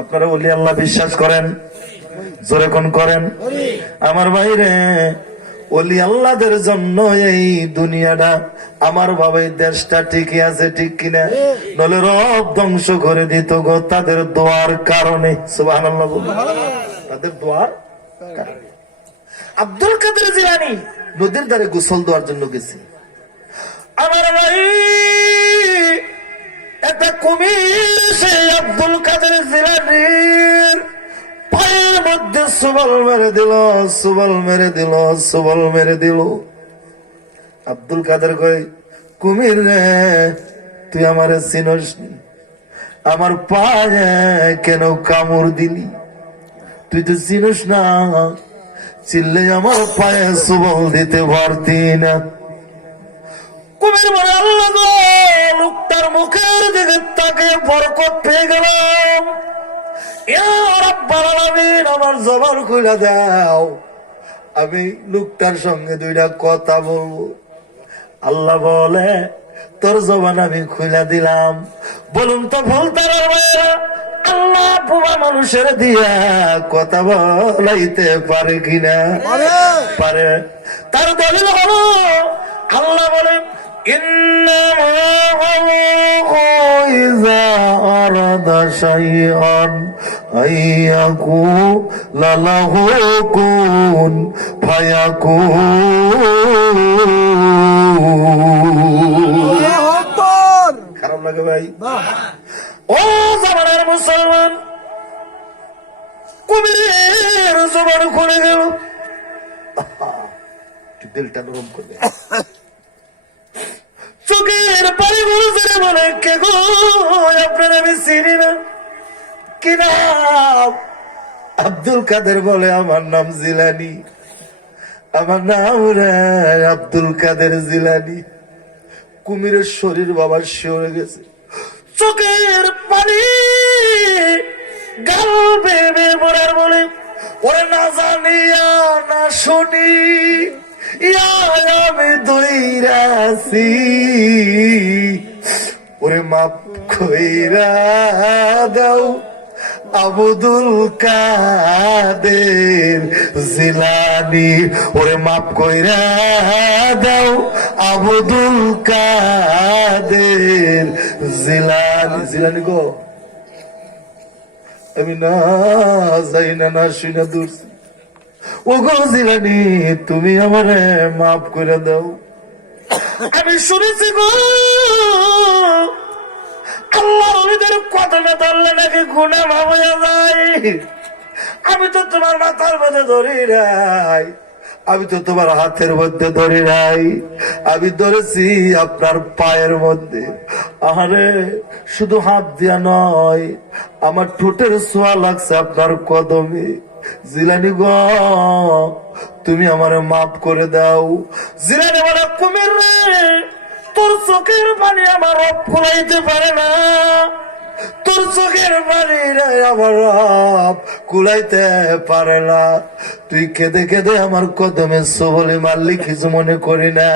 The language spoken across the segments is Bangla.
আপনারা ওলি আল্লাহ বিশ্বাস করেন? জোরে কোন করেন? আমার ভাইরে, ওলি আল্লাহদের জন্য এই দুনিয়াটা, আমার বাবা এই দেশটা ঠিকই আছে, ঠিক কিনা? নলে রব ধ্বংস করে দিত গো তাদের দোয়ার কারণে। সুবহানাল্লাহ বলুন। তাদের দোয়ার কারণে। আব্দুল কাদের জিলানী নদীর ধারে গোসল দেওয়ার জন্য গেছে। আমার ভাই, একটা কুমির সেই আব্দুল কাদের জিলানীর পায়ের মধ্যে সুবল মেরে দিল, সুবল মেরে দিল, সুবল মেরে দিল। আব্দুল কাদের কয়, কুমির রে, তুই আমারে চিনস নি? আমার পায়ে কেন কামড় দিলি? তুই তো চিনস না, চিনলে আমার পায়ে সুবল দিতে পারতি না। কুমির বলে, আল্লাহ গো, লোকটার মুখের দিকে তাকে বরকত পেয়ে গেলাম। আমার জবান খুলে দাও, আমি লোকটার সঙ্গে দুইটা কথা বলবো। আল্লাহ বলে, তোর জবান আমি খুলে দিলাম। বলুন তো ভুল তারা আল্লাহ বুবা মানুষের দিয়া কথা বলাইতে পারে কিনা? পারে। তার দলিল হলো আল্লাহ বলে, খারাপ লাগে ভাই? ও জামানার মুসলমান, কুমিরের জবান খুলে গেল। দিলটা নরম করবে, চোখের পানি গুলো বলে, কে গো, আপনার আমি চিনি না। কি নাম? আব্দুল কাদের বলে, আমার নাম জিলানী। আমার নাম রে আব্দুল কাদের জিলানী। কুমিরের শরীর বাবা শিওরে গেছে, চোখের পানি গাল বেবে পড়ার বলে, ওরে না জানিয়া না শুনি আমি দইরাছি, ওরে মাপ কইরা দাও আব্দুল কাদের জিলানী, ওরে মাপ কইরা দাও আব্দুল কাদের জিলানী। জিলানী গো, আমি না যাই না, না শুনে দূরছি। ও গো জিলানী, তুমি আমারে মাফ করে দাও। আমি শুনেছি গো, আল্লাহর ওলিদের কথাটা ধরলে নাকি গুনাহ মাফ হয়ে যায়। আমি তো তোমার মাথার মধ্যে ধরি নাই, আমি তো তোমার হাতের মধ্যে ধরি নাই, আমি ধরেছি আপনার পায়ের মধ্যে। আরে শুধু হাত দিয়া নয়, আমার ঠোঁটের ছোঁয়া লাগছে আপনার কদমে। জিলানী গো, তুমি আমারে মাফ করে দাও। জিলানী বলে, কুমির রে, তোর চোখের পানি আমার রব কুলাইতে পারে না, তোর চোখের পানি রে আমার রব কুলাইতে পারে না। তুই কেঁদে কেঁদে আমার কদমে সবলে মারলি, কিছু মনে করি না।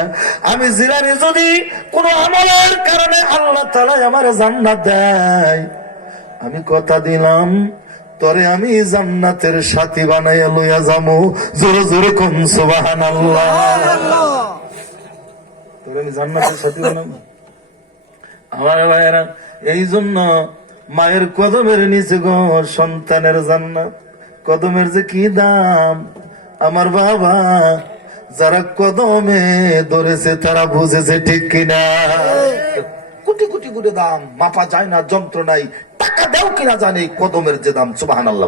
আমি জিলানী যদি কোন আমলের কারণে আল্লাহ তাআলা আমার জান্নাত দেয়, আমি কথা দিলাম তরে আমি জান্নাতের সাথী বানাইয়া লইয়া যামু। জোরে জোরে কোন সুবহানাল্লাহ। তোরে আমি জান্নাতের সাথী বানাবো। আমার ভাইয়েরা, এই জন্য মায়ের কদমের নিচে গো সন্তানের জান্নাত। কদমের যে কি দাম আমার বাবা, যারা কদমে ধরেছে তারা বুঝেছে, ঠিক কিনা? কোটি কোটি করে দাম, মাপা যায় না, যন্ত্র নাই, টাকা দাও কিনা জানে কদমের যে দাম। সুবহানাল্লাহ।